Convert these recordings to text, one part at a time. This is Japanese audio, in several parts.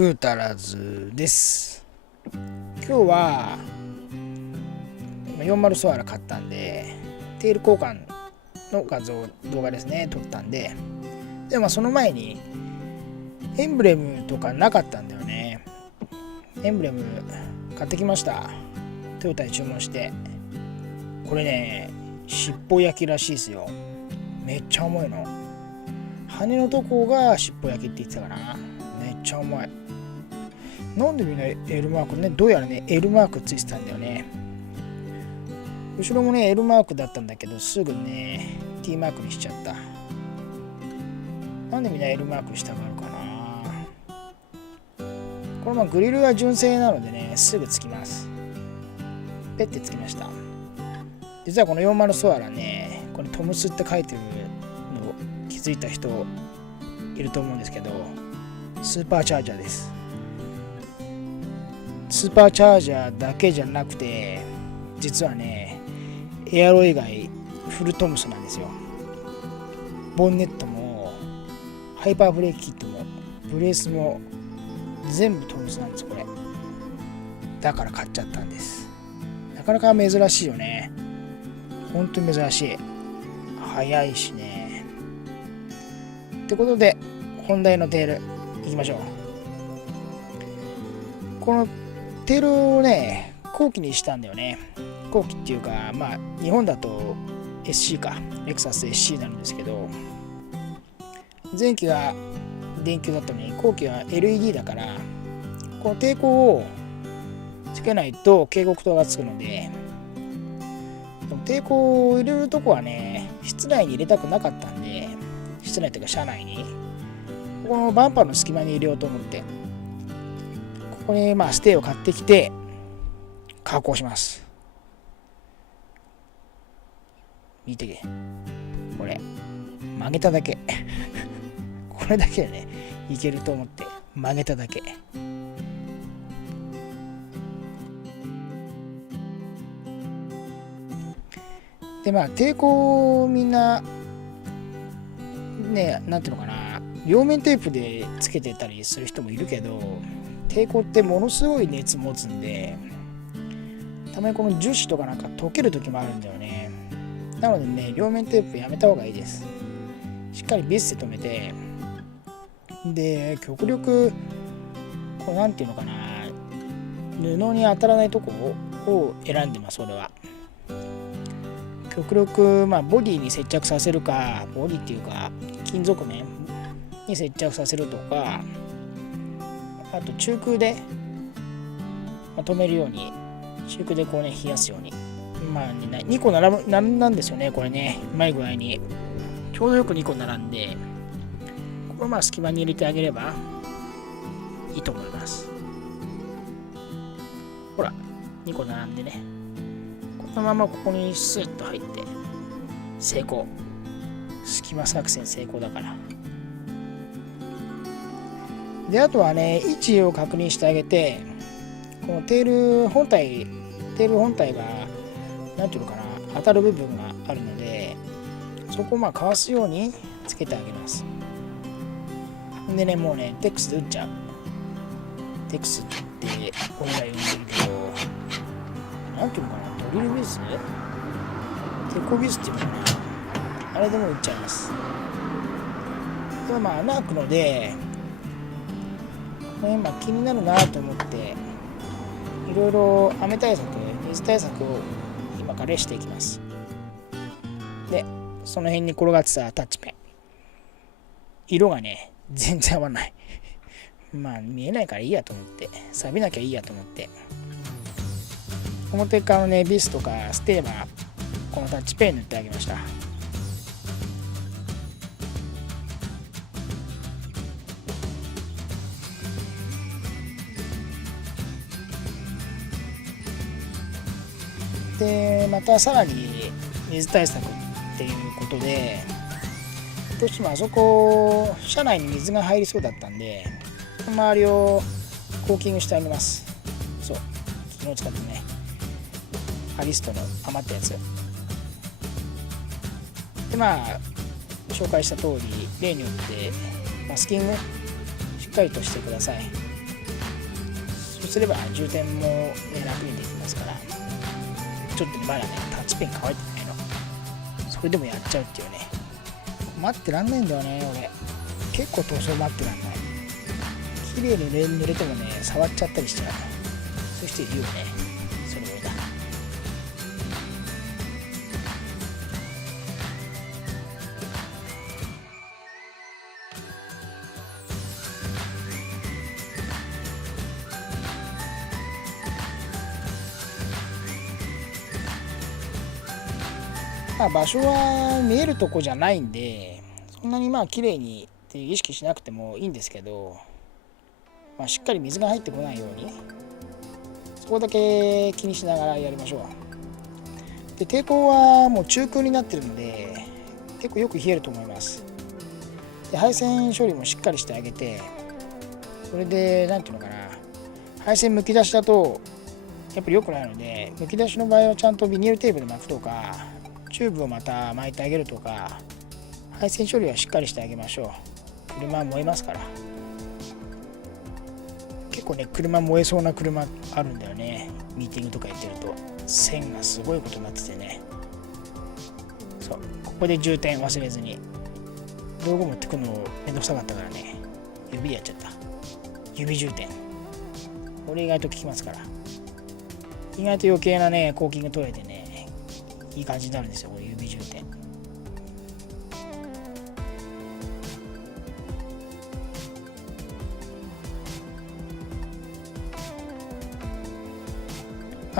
グータラズです。今日は40ソアラ買ったんで、テール交換の動画ですね、撮ったんで、その前にエンブレムとかなかったんだよね。エンブレム買ってきました。トヨタに注文して。これね、尻尾焼きらしいですよ。めっちゃ重いの。羽のとこが尻尾焼きって言ってたかな。めっちゃ重い。なんでみんな L マークね、どうやらね L マークついてたんだよね。後ろもね L マークだったんだけど、すぐね T マークにしちゃった。なんでみんな Lマークしたがるかな。これグリルは純正なのでね、すぐつきます。ペッてつきました。実はこの40ソアラね、これトムスって書いてるのを気づいた人いると思うんですけど、スーパーチャージャーです。スーパーチャージャーだけじゃなくて、実はねエアロ以外フルトムスなんですよ。ボンネットもハイパーブレーキキットもブレースも全部トムスなんです。これだから買っちゃったんです。なかなか珍しいよね。本当に珍しい。早いしね。ってことで本題のテールいきましょう。このテールをね、後期にしたんだよね。後期っていうか、日本だと SC か、レクサス SC になるんですけど、前期が電球だったのに後期は LED だから、この抵抗をつけないと警告灯がつくので、抵抗を入れるとこはね、室内に入れたくなかったんで、室内というか車内に、このバンパーの隙間に入れようと思って、ここにステーを買ってきて加工します。見てけ、これ曲げただけこれだけでねいけると思って曲げただけ。で抵抗みんなね、なんていうのかな、両面テープでつけてたりする人もいるけど、抵抗ってものすごい熱持つんで、たまにこの樹脂とかなんか溶ける時もあるんだよね。なのでね、両面テープやめた方がいいです。しっかりビスで留めて、で極力こうなんていうのかな、布に当たらないとこを選んでます。俺は極力ボディに接着させるか、ボディっていうか金属面に接着させるとか、あと中空で止めるように、中空でこうね冷やすように、2個並んですよね。これね、うまい具合にちょうどよく2個並んで、これ隙間に入れてあげればいいと思います。ほら2個並んでね、このままここにスッと入って成功。隙間作戦成功だから。であとはね、位置を確認してあげて、このテール本体がなんていうのかな、当たる部分があるので、そこをかわすようにつけてあげます。でね、もうねテックスで打っちゃう。テックスって俺ら呼んでるけど、なんていうのかな、ドリルビス、テコビスっていうのかな、あれでも打っちゃいます。でも穴開くので、今気になるなと思って、いろいろ雨対策、水対策を今からしていきます。でその辺に転がってたタッチペン、色がね全然合わない見えないからいいやと思って、錆びなきゃいいやと思って、表側のねビスとかステーはこのタッチペン塗ってあげました。でまたさらに水対策っていうことで、どうしてもあそこ車内に水が入りそうだったんで、周りをコーキングしてあげます。そう、昨日使ってね、アリストの余ったやつで、紹介した通り、例によってマスキングしっかりとしてください。すれば充填も、ね、楽にできますから。ちょっとまだねタッチペン乾いてないの。それでもやっちゃうっていうね。待ってらんないんだよね俺。結構塗装待ってらんない。綺麗に塗れてもね触っちゃったりしちゃう。そういう人いるよね。それぐらいだ。まあ場所は見えるとこじゃないんで、そんなにまあ綺麗にって意識しなくてもいいんですけど、まあ、しっかり水が入ってこないようにそこだけ気にしながらやりましょう。で抵抗はもう中空になってるので結構よく冷えると思います。で配線処理もしっかりしてあげて、それでなんていうのかな、配線むき出しだとやっぱり良くないので、むき出しの場合はちゃんとビニールテープで巻くとか、チューブをまた巻いてあげるとか、配線処理はしっかりしてあげましょう。車は燃えますから。結構ね車燃えそうな車あるんだよね。ミーティングとか行ってると線がすごいことになっててね。そう、ここで充填忘れずに。道具持ってくるのめんどくさかったからね、指でやっちゃった。指充填、これ意外と効きますから。意外と余計なねコーキング取れてね、いい感じになるんですよ、これ指充填。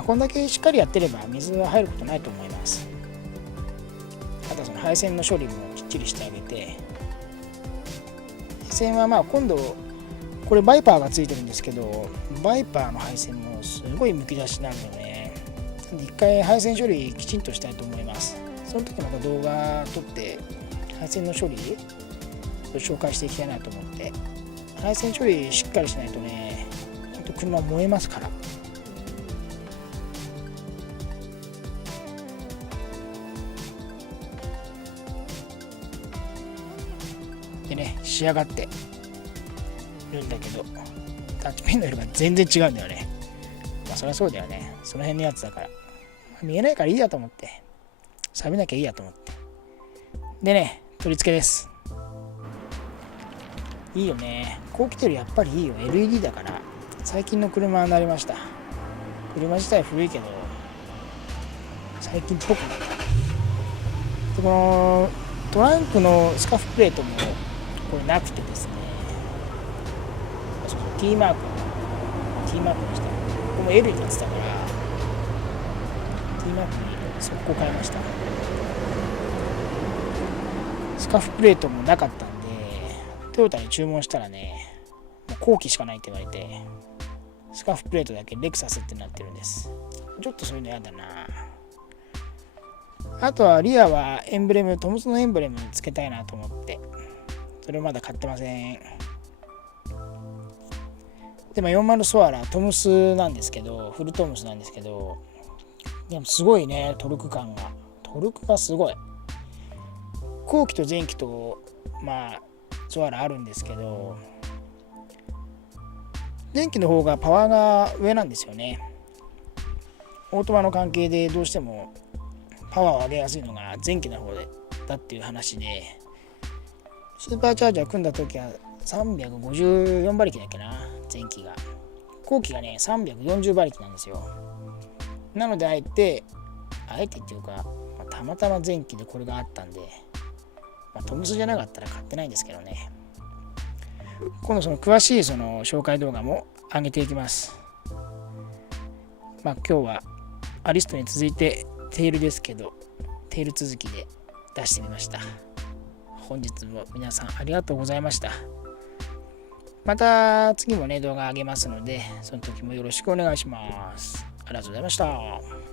こんだけしっかりやってれば水は入ることないと思います。あとはその配線の処理もきっちりしてあげて、配線はまあ今度これバイパーがついてるんですけど、バイパーの配線もすごいむき出しなんでね、一回配線処理きちんとしたいと思います。その時また動画撮って配線の処理を紹介していきたいなと思って。配線処理しっかりしないとね、ほんと車燃えますから。でね、仕上がってるんだけど、タッチペンの色が全然違うんだよね。まあそりゃそうだよね。その辺のやつだから。見えないからいいやと思って。錆びなきゃいいやと思って。でね、取り付けです。いいよね。こう来てるやっぱりいいよ。LED だから。最近の車になりました。車自体古いけど、最近っぽくなった。で、このトランクのスカフプレートもこれなくてですね、そうそう、T マークにした。ここも L になってたから、T マークに速攻変えました。スカフプレートもなかったんで、トヨタに注文したらね、もう後期しかないって言われて、スカフプレートだけレクサスってなってるんです。ちょっとそういうのやだな。あとはリアはエンブレム、トムスのエンブレムつけたいなと思って、それをまだ買ってません。でも40ソアラトムスなんですけど、フルトムスなんですけど、でもすごいね、トルクがすごい。後期と前期とまあソアラあるんですけど、前期の方がパワーが上なんですよね。オートマの関係でどうしてもパワーを上げやすいのが前期の方だっていう話で、スーパーチャージャー組んだ時は354馬力だっけな、前期が。後期がね340馬力なんですよ。なのであえてっていうか、たまたま前期でこれがあったんで、トムスじゃなかったら買ってないんですけどね。今度その詳しいその紹介動画も上げていきます。今日はアリストに続いてテールですけど、テール続きで出してみました。本日も皆さんありがとうございました。また次もね動画上げますので、その時もよろしくお願いします。ありがとうございました。